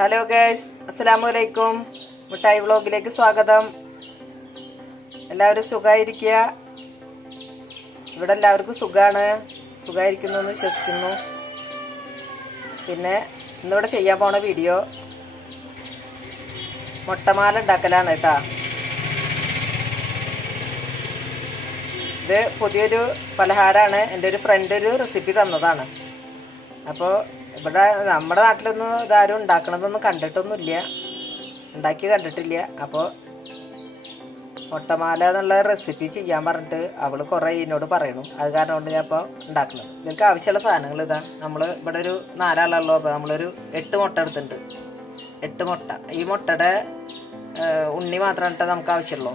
Hello guys, അസ്സലാമലൈക്കും. മുട്ടായി വ്ളോഗിലേക്ക് സ്വാഗതം. എല്ലാവരും സുഖമായിരിക്കുക. ഇവിടെ എല്ലാവർക്കും സുഖമായിരിക്കുന്നു എന്ന് വിശ്വസിക്കുന്നു. പിന്നെ ഇന്നിവിടെ ചെയ്യാൻ പോണ വീഡിയോ മുട്ടമാല ഉണ്ടാക്കലാണ് കേട്ടോ. ഇത് പുതിയൊരു പലഹാരമാണ്. എൻ്റെ ഒരു ഫ്രണ്ട് ഒരു റെസിപ്പി തന്നതാണ്. അപ്പോൾ ഇവിടെ നമ്മുടെ നാട്ടിലൊന്നും ഇതാരും ഉണ്ടാക്കണതൊന്നും ഉണ്ടാക്കി കണ്ടിട്ടില്ല. അപ്പോൾ മുട്ടമാല എന്നുള്ള റെസിപ്പി ചെയ്യാൻ പറഞ്ഞിട്ട് അവൾ കുറേ എന്നോട് പറയണു. അത് കാരണം കൊണ്ട് ഞാൻ ഇപ്പോൾ ഉണ്ടാക്കുന്നത്. ഇതിലേക്ക് ആവശ്യമുള്ള സാധനങ്ങൾ ഇതാ. നമ്മൾ ഇവിടെ ഒരു 4 ആളുള്ളൂ. അപ്പോൾ നമ്മളൊരു 8 മുട്ട എടുത്തിട്ടുണ്ട്. 8 മുട്ട. ഈ മുട്ടയുടെ ഉണ്ണി മാത്രമാണ് നമുക്ക് ആവശ്യമുള്ളൂ.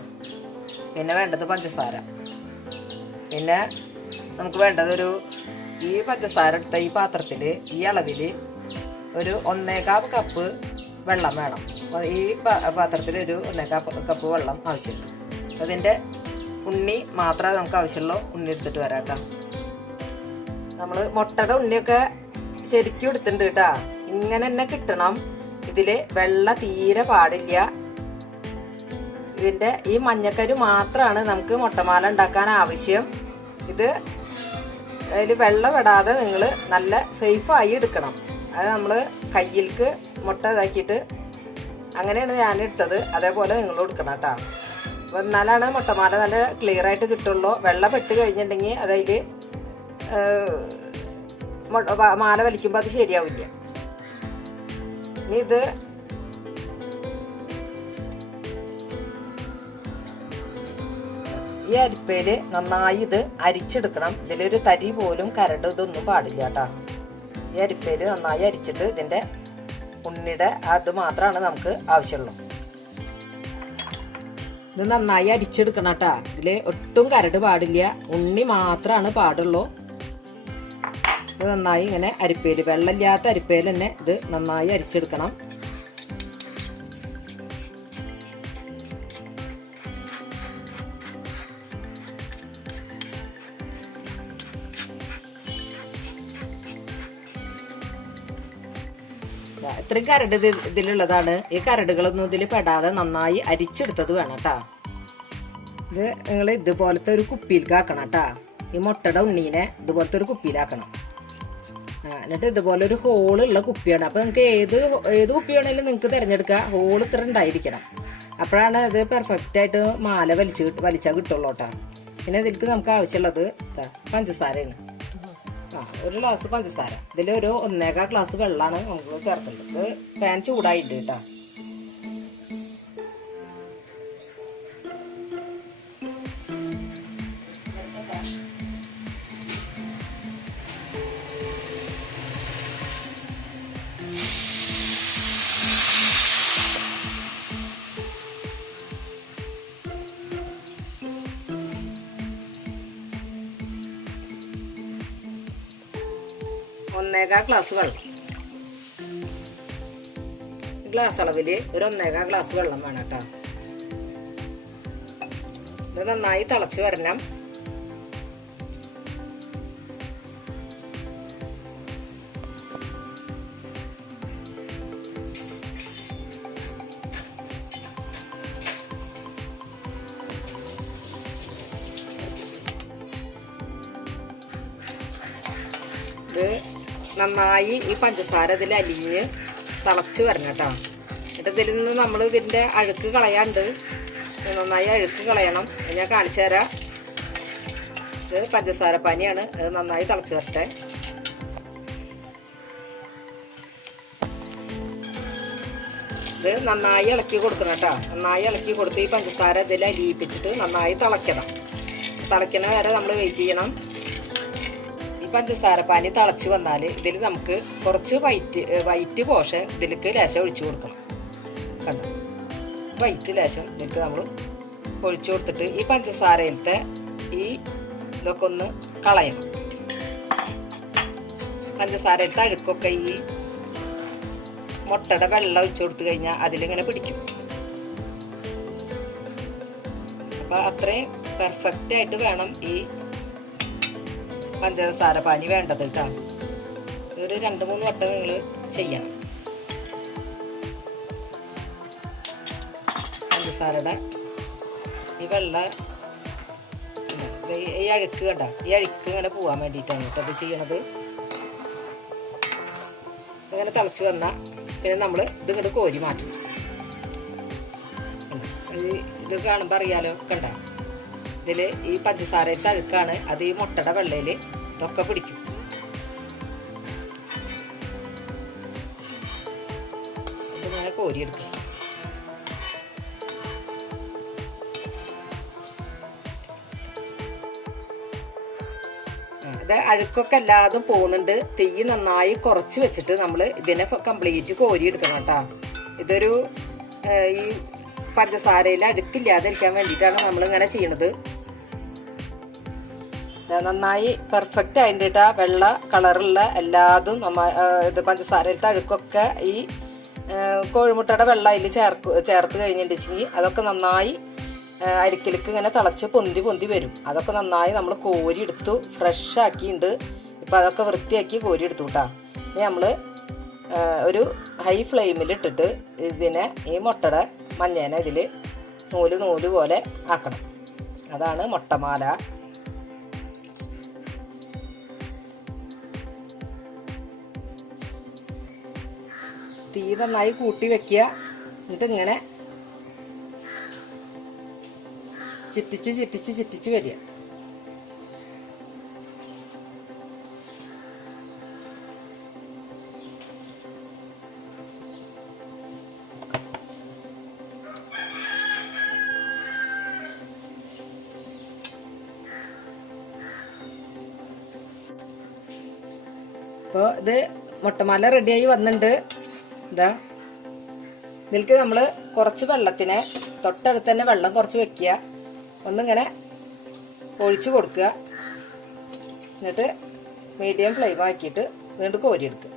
പിന്നെ വേണ്ടത് പഞ്ചസാര. പിന്നെ നമുക്ക് വേണ്ടതൊരു ഈ പഞ്ചസാര എടുത്ത ഈ പാത്രത്തിൽ ഈ അളവിൽ ഒരു 1/4 കപ്പ് വെള്ളം വേണം. ഈ പാത്രത്തിൽ ഒരു 1/4 കപ്പ് വെള്ളം ആവശ്യമുണ്ട്. അതിൻ്റെ ഉണ്ണി മാത്രമേ നമുക്ക് ആവശ്യമുള്ളൂ. ഉണ്ണി എടുത്തിട്ട് വരാം കേട്ടോ. നമ്മൾ മുട്ടയുടെ ഉണ്ണിയൊക്കെ ശരിക്കും എടുത്തിട്ടുണ്ട് കേട്ടോ. ഇങ്ങനെ തന്നെ കിട്ടണം. ഇതിൽ വെള്ള തീരെ പാടില്ല. ഇതിൻ്റെ ഈ മഞ്ഞക്കരു മാത്രമാണ് നമുക്ക് മുട്ടമാല ഉണ്ടാക്കാൻ ആവശ്യം. ഇത് അതിൽ വെള്ളം ഇടാതെ നിങ്ങൾ നല്ല സേഫായി എടുക്കണം. അത് നമ്മൾ കയ്യിലേക്ക് മുട്ട ഇതാക്കിയിട്ട് അങ്ങനെയാണ് ഞാൻ എടുത്തത്. അതേപോലെ നിങ്ങൾ എടുക്കണം കേട്ടോ. അപ്പോൾ എന്നാലാണ് മുട്ടമാല നല്ല ക്ലിയർ ആയിട്ട് കിട്ടുള്ളൂ. വെള്ളം പെട്ട് കഴിഞ്ഞിട്ടുണ്ടെങ്കിൽ അതതിൽ മാല വലിക്കുമ്പോൾ അത് ശരിയാവില്ല. ഇനി ഇത് ഈ അരിപ്പയിൽ നന്നായി ഇത് അരിച്ചെടുക്കണം. ഇതിലൊരു തരി പോലും കരട് ഇതൊന്നും പാടില്ല കേട്ടോ. ഈ അരിപ്പയിൽ നന്നായി അരിച്ചിട്ട് ഇതിൻ്റെ ഉണ്ണിയുടെ അത് മാത്രമാണ് നമുക്ക് ആവശ്യമുള്ളൂ. ഇത് നന്നായി അരിച്ചെടുക്കണം കേട്ടോ. ഇതിൽ ഒട്ടും കരട് പാടില്ല. ഉണ്ണി മാത്രമാണ് പാടുള്ളൂ. ഇത് നന്നായി ഇങ്ങനെ അരിപ്പയിൽ, വെള്ളമില്ലാത്ത അരിപ്പയിൽ തന്നെ ഇത് നന്നായി അരിച്ചെടുക്കണം. ഇത്രയും കരട് ഇതിലുള്ളതാണ്. ഈ കരടുകളൊന്നും ഇതിൽ പെടാതെ നന്നായി അരിച്ചെടുത്തത് വേണം കേട്ടാ. ഇത് നിങ്ങൾ ഇതുപോലത്തെ ഒരു കുപ്പിയിലേക്കാക്കണം കേട്ടാ. ഈ മുട്ടയുടെ ഉണ്ണീനെ ഇതുപോലത്തെ ഒരു കുപ്പിയിലാക്കണം. എന്നിട്ട് ഇതുപോലെ ഒരു ഹോളുള്ള കുപ്പിയാണ്. അപ്പോൾ നിങ്ങൾക്ക് ഏത് കുപ്പി വേണമെങ്കിലും നിങ്ങൾക്ക് തിരഞ്ഞെടുക്കാം. ഹോൾ ഇത്ര ഉണ്ടായിരിക്കണം. അപ്പോഴാണ് ഇത് പെർഫെക്റ്റ് ആയിട്ട് മാല വലിച്ചാൽ കിട്ടുള്ളൂ കേട്ടോ. പിന്നെ ഇതിലേക്ക് നമുക്ക് ആവശ്യമുള്ളത് പഞ്ചസാരയാണ്. ഒരു ഗ്ലാസ് പഞ്ചസാര. ഇതിൽ ഒരു 1/4 ഗ്ലാസ് വെള്ളമാണ് നമുക്ക് ചേർക്കേണ്ടത്. ഇത് പാൻ ചൂടായിട്ട് കേട്ടോ. ഒന്നേകാൽ ഗ്ലാസ് വെള്ളം. ഗ്ലാസ് അളവിൽ ഒരു 1/4 ഗ്ലാസ് വെള്ളം വേണം കേട്ടോ. ഇത് നന്നായി തിളച്ച് വരണം. ഇത് നന്നായി ഈ പഞ്ചസാര ഇതിൽ അലിഞ്ഞ് തിളച്ച് വരണം കേട്ടോ. എന്നിട്ട് ഇതിൽ നിന്ന് നമ്മൾ ഇതിൻ്റെ അഴുക്ക് കളയാണ്ട് നന്നായി അഴുക്ക് കളയണം. ഞാൻ കാണിച്ചു തരാം. ഇത് പഞ്ചസാര പാനിയാണ്. അത് നന്നായി തിളച്ച് വരട്ടെ. ഇത് നന്നായി ഇളക്കി കൊടുക്കണം കേട്ടോ. നന്നായി ഇളക്കി കൊടുത്ത് ഈ പഞ്ചസാര ഇതിൽ അലിയിപ്പിച്ചിട്ട് നന്നായി തിളയ്ക്കണം. തിളയ്ക്കണ വരെ നമ്മൾ വെയിറ്റ് ചെയ്യണം. പഞ്ചസാര പാനി തിളച്ച് വന്നാൽ ഇതിൽ നമുക്ക് കുറച്ച് വൈറ്റ് പോഷൻ ഇതിലേക്ക് ലേശം ഒഴിച്ചു കൊടുക്കണം. കണ്ടോ, വൈറ്റ് ലേശം ഇതിലേക്ക് നമ്മൾ ഒഴിച്ചു കൊടുത്തിട്ട് ഈ പഞ്ചസാരയിലത്തെ ഈ ഇതൊക്കെ ഒന്ന് കളയണം. പഞ്ചസാരയിലത്തെ അഴുക്കൊക്കെ ഈ മുട്ടയുടെ വെള്ളം ഒഴിച്ചു കൊടുത്തു കഴിഞ്ഞാൽ അതിലിങ്ങനെ പിടിക്കും. അപ്പം അത്രയും പെർഫെക്റ്റ് ആയിട്ട് വേണം ഈ പഞ്ചസാര പാനി വേണ്ടത് കേട്ടോ. ഒരു 2-3 വട്ടം നിങ്ങൾ ചെയ്യണം. പഞ്ചസാരയുടെ ഈ വെള്ള ഈ അഴുക്ക് കണ്ട, ഈ അഴുക്ക് ഇങ്ങനെ പോകാൻ വേണ്ടിയിട്ടാണ് കേട്ടോ അത് ചെയ്യണത്. ഇങ്ങനെ തിളച്ച് വന്നാൽ പിന്നെ നമ്മൾ ഇത് ഇങ്ങോട്ട് കോരി മാറ്റണം. ഇത് കാണുമ്പോൾ അറിയാലോ, കണ്ട ഇതിൽ ഈ പഞ്ചസാരത്തെ അഴുക്കാണ്, അത് ഈ മുട്ടയുടെ വെള്ളയിൽ ഇതൊക്കെ പിടിക്കും. ഇതിങ്ങനെ കോരിയെടുക്കുക. ഇത് അഴുക്കൊക്കെ എല്ലാതും പോകുന്നുണ്ട്. തീ നന്നായി കുറച്ച് വെച്ചിട്ട് നമ്മൾ ഇതിനെ കംപ്ലീറ്റ് കോരി എടുക്കണം കേട്ടോ. ഇതൊരു ഈ പഞ്ചസാരയിൽ അഴുക്കില്ലാതിരിക്കാൻ വേണ്ടിയിട്ടാണ് നമ്മളിങ്ങനെ ചെയ്യണത്. നന്നായി പെർഫെക്റ്റ് ആയിട്ട് കേട്ടാ, വെള്ള കളറുള്ള എല്ലാതും ഇത് പഞ്ചസാരയിലത്തെ അഴുക്കൊക്കെ ഈ കോഴിമുട്ടയുടെ വെള്ളം അതിൽ ചേർത്ത് കഴിഞ്ഞിട്ടുണ്ടെങ്കിൽ അതൊക്കെ നന്നായി അരിക്കലേക്ക് ഇങ്ങനെ തിളച്ച് പൊന്തി വരും. അതൊക്കെ നന്നായി നമ്മൾ കോരി എടുത്തു, ഫ്രഷ് ആക്കിയിട്ടുണ്ട്. ഇപ്പം അതൊക്കെ വൃത്തിയാക്കി കോരി എടുത്തു കേട്ടോ. ഇനി നമ്മൾ ഒരു ഹൈ ഫ്ലെയിമിൽ ഇട്ടിട്ട് ഇതിനെ ഈ മുട്ടയുടെ മഞ്ഞേനെ ഇതിൽ നൂല് പോലെ ആക്കണം. അതാണ് മുട്ടമാല. തീ നന്നായി കൂട്ടി വെക്കുക. എന്നിട്ട് ഇങ്ങനെ ചിറ്റിച്ച് വരിക. അപ്പോൾ ഇത് മുട്ടമാല റെഡിയായി വന്നിട്ടുണ്ട്. ഇതാ ഇതിലേക്ക് നമ്മൾ കുറച്ച് വെള്ളത്തിനെ തൊട്ടടുത്ത് തന്നെ വെള്ളം കുറച്ച് വെക്കുക, ഒന്നിങ്ങനെ ഒഴിച്ചു കൊടുക്കുക. എന്നിട്ട് മീഡിയം ഫ്ലെയിം ആക്കിയിട്ട് വീണ്ടും കോരിയെടുക്കുക.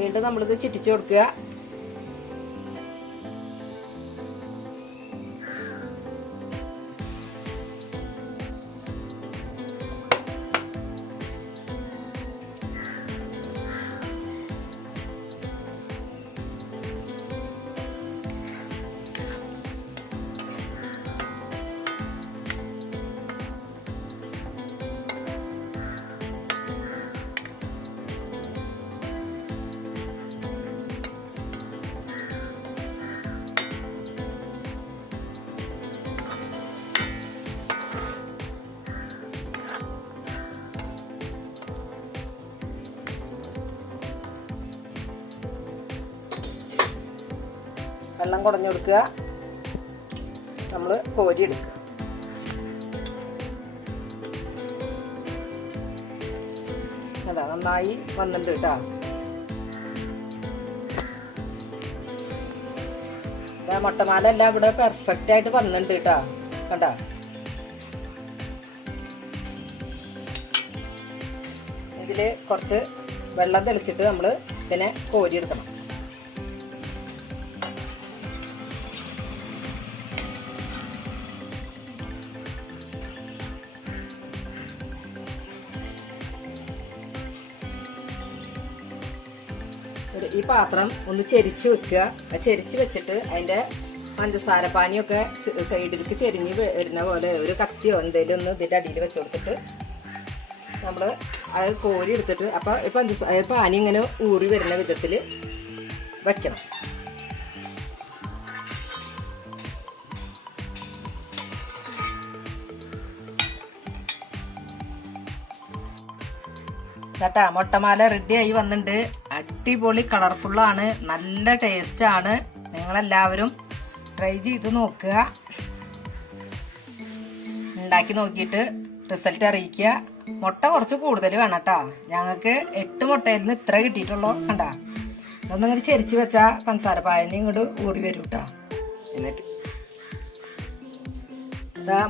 വീണ്ടും നമ്മളിത് ചിറ്റിച്ചു കൊടുക്കുക. വെള്ളം കുടഞ്ഞു കൊടുക്കുക. നമ്മൾ കോരി എടുക്കുക. അതാ നന്നായി വന്നിട്ടുണ്ട് കേട്ടോ. മുട്ടമാല എല്ലാം ഇവിടെ പെർഫെക്റ്റ് ആയിട്ട് വന്നിട്ടുണ്ട് കേട്ടോ. കണ്ടാ, ഇതിൽ കുറച്ച് വെള്ളം തെളിച്ചിട്ട് നമ്മൾ ഇതിനെ കോരിയെടുക്കണം. ഈ പാത്രം ഒന്ന് ചെരിച്ച് വെക്കുക. ചെരിച്ച് വെച്ചിട്ട് അതിൻ്റെ പഞ്ചസാര പാനിയൊക്കെ സൈഡിലേക്ക് ചെരിഞ്ഞ് വരുന്ന പോലെ ഒരു കത്തിയോ എന്തെങ്കിലും ഒന്ന് ഇതിൻ്റെ അടിയിൽ വെച്ച് കൊടുത്തിട്ട് നമ്മൾ അത് കോരി എടുത്തിട്ട് അപ്പോൾ ഈ പഞ്ചസാര പാനി ഇങ്ങനെ ഊറി വരുന്ന വിധത്തിൽ വയ്ക്കണം. കേട്ടാ, മുട്ടമാല റെഡിയായി വന്നിട്ടുണ്ട്. അടിപൊളി കളർഫുള്ളാണ്, നല്ല ടേസ്റ്റാണ്. നിങ്ങളെല്ലാവരും ട്രൈ ചെയ്ത് നോക്കുക. ഉണ്ടാക്കി നോക്കിയിട്ട് റിസൾട്ട് അറിയിക്കുക. മുട്ട കുറച്ച് കൂടുതൽ വേണം കേട്ടോ. ഞങ്ങൾക്ക് 8 മുട്ടയിൽ നിന്ന് ഇത്ര കിട്ടിയിട്ടുള്ളൂ. കണ്ട ഇതൊന്നിങ്ങനെ ചെരിച്ച് വെച്ചാൽ പഞ്ചസാര പായനി ഇങ്ങോട്ട് ഊറി വരും കേട്ടോ. എന്നിട്ട്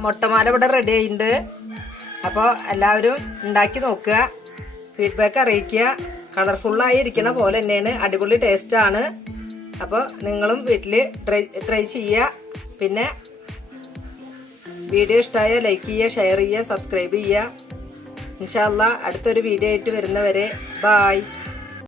മുട്ടമാല ഇവിടെ റെഡി ആയിട്ടുണ്ട്. അപ്പോൾ എല്ലാവരും ഉണ്ടാക്കി നോക്കുക, ഫീഡ്ബാക്ക് അറിയിക്കുക. കളർഫുള്ളായി ഇരിക്കണ പോലെ തന്നെയാണ്, അടിപൊളി ടേസ്റ്റാണ്. അപ്പോൾ നിങ്ങളും വീട്ടിൽ ട്രൈ ചെയ്യുക. പിന്നെ വീഡിയോ ഇഷ്ടമായ ലൈക്ക് ചെയ്യുക, ഷെയർ ചെയ്യുക, സബ്സ്ക്രൈബ് ചെയ്യുക. ഇൻഷാ അല്ലാഹ് അടുത്തൊരു വീഡിയോ ആയിട്ട് വരുന്നവരെ ബായ്.